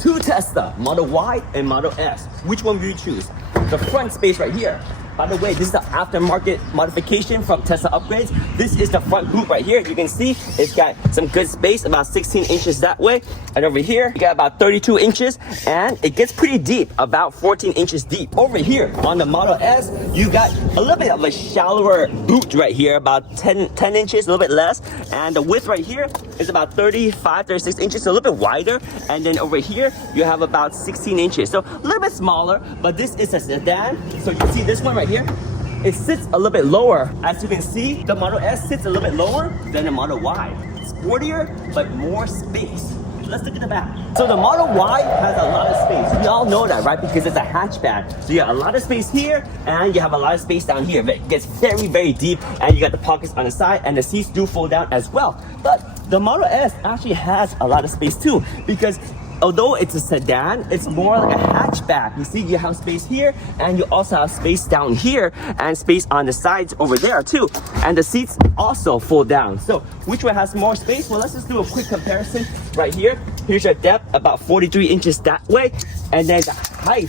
two Tesla, Model Y and Model S. Which one will you choose? The front space right here. By the way, this is the aftermarket modification from Tesla Upgrades. This is the front boot right here. You can see it's got some good space, about 16 inches that way. And over here, you got about 32 inches, and it gets pretty deep, about 14 inches deep. Over here on the Model S, you got a little bit of a shallower boot right here, about 10 inches, a little bit less. And the width right here is about 35, 36 inches, so a little bit wider. And then over here, you have about 16 inches. So a little bit smaller, but this is a sedan. So you see this one right here, it sits a little bit lower. As you can see, the Model S sits a little bit lower than the Model Y. Sportier, but more space. Let's look at the back. So the Model Y has a lot of space. We all know that, right? Because it's a hatchback. So you have a lot of space here, and you have a lot of space down here. It gets very, very deep, and you got the pockets on the side, and the seats do fold down as well. But the Model S actually has a lot of space too, because although it's a sedan, it's more like a hatchback. You see, you have space here, and you also have space down here, and space on the sides over there too. And the seats also fold down. So which one has more space? Well, let's just do a quick comparison right here. Here's your depth, about 43 inches that way. And then the height,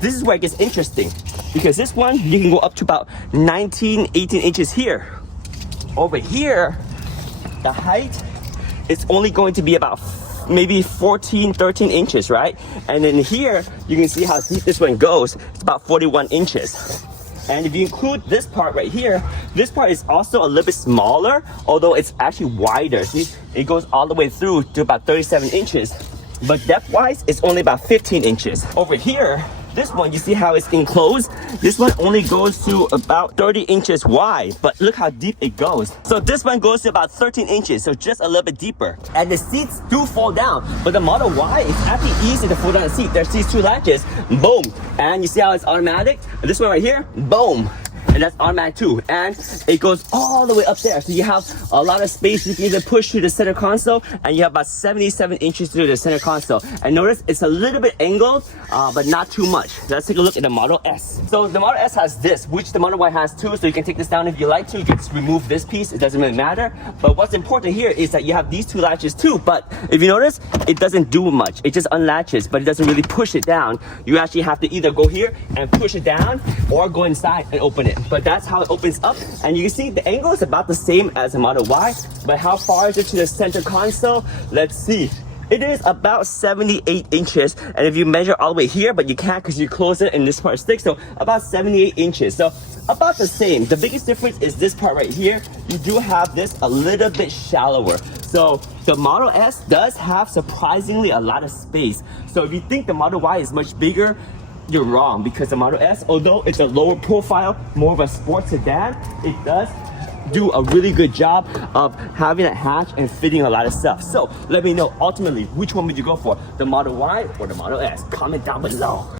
this is where it gets interesting, because this one, you can go up to about 19, 18 inches here. Over here, the height is only going to be about maybe 14, 13 inches, right? And then here, you can see how deep this one goes. It's about 41 inches. And if you include this part right here, this part is also a little bit smaller, although it's actually wider. See, it goes all the way through to about 37 inches. But depth-wise, it's only about 15 inches. Over here, this one, you see how it's enclosed? This one only goes to about 30 inches wide, but look how deep it goes. So this one goes to about 13 inches, so just a little bit deeper. And the seats do fold down, but the Model Y is actually easy to fold down the seat. There's these two latches, boom. And you see how it's automatic? And this one right here, boom. And that's automatic too, and it goes all the way up there, so you have a lot of space. You can even push through the center console, and you have about 77 inches through the center console. And notice it's a little bit angled, but not too much. Let's take a look at the Model S. So the Model S has this, which the Model Y has too, so you can take this down if you like to. You can just remove this piece, it doesn't really matter. But what's important here is that you have these two latches too, but if you notice, it doesn't do much. It just unlatches, but it doesn't really push it down. You actually have to either go here and push it down, or go inside and open it. But that's how it opens up, and you can see the angle is about the same as the Model Y, but how far is it to the center console? Let's see. It is about 78 inches, and if you measure all the way here, but you can't because you close it and this part sticks, so about 78 inches. So about the same. The biggest difference is this part right here. You do have this a little bit shallower. So the Model S does have surprisingly a lot of space. So if you think the Model Y is much bigger, you're wrong, because the Model S, although it's a lower profile, more of a sports sedan, it does do a really good job of having a hatch and fitting a lot of stuff. So let me know ultimately, which one would you go for, the Model Y or the Model S? Comment down below.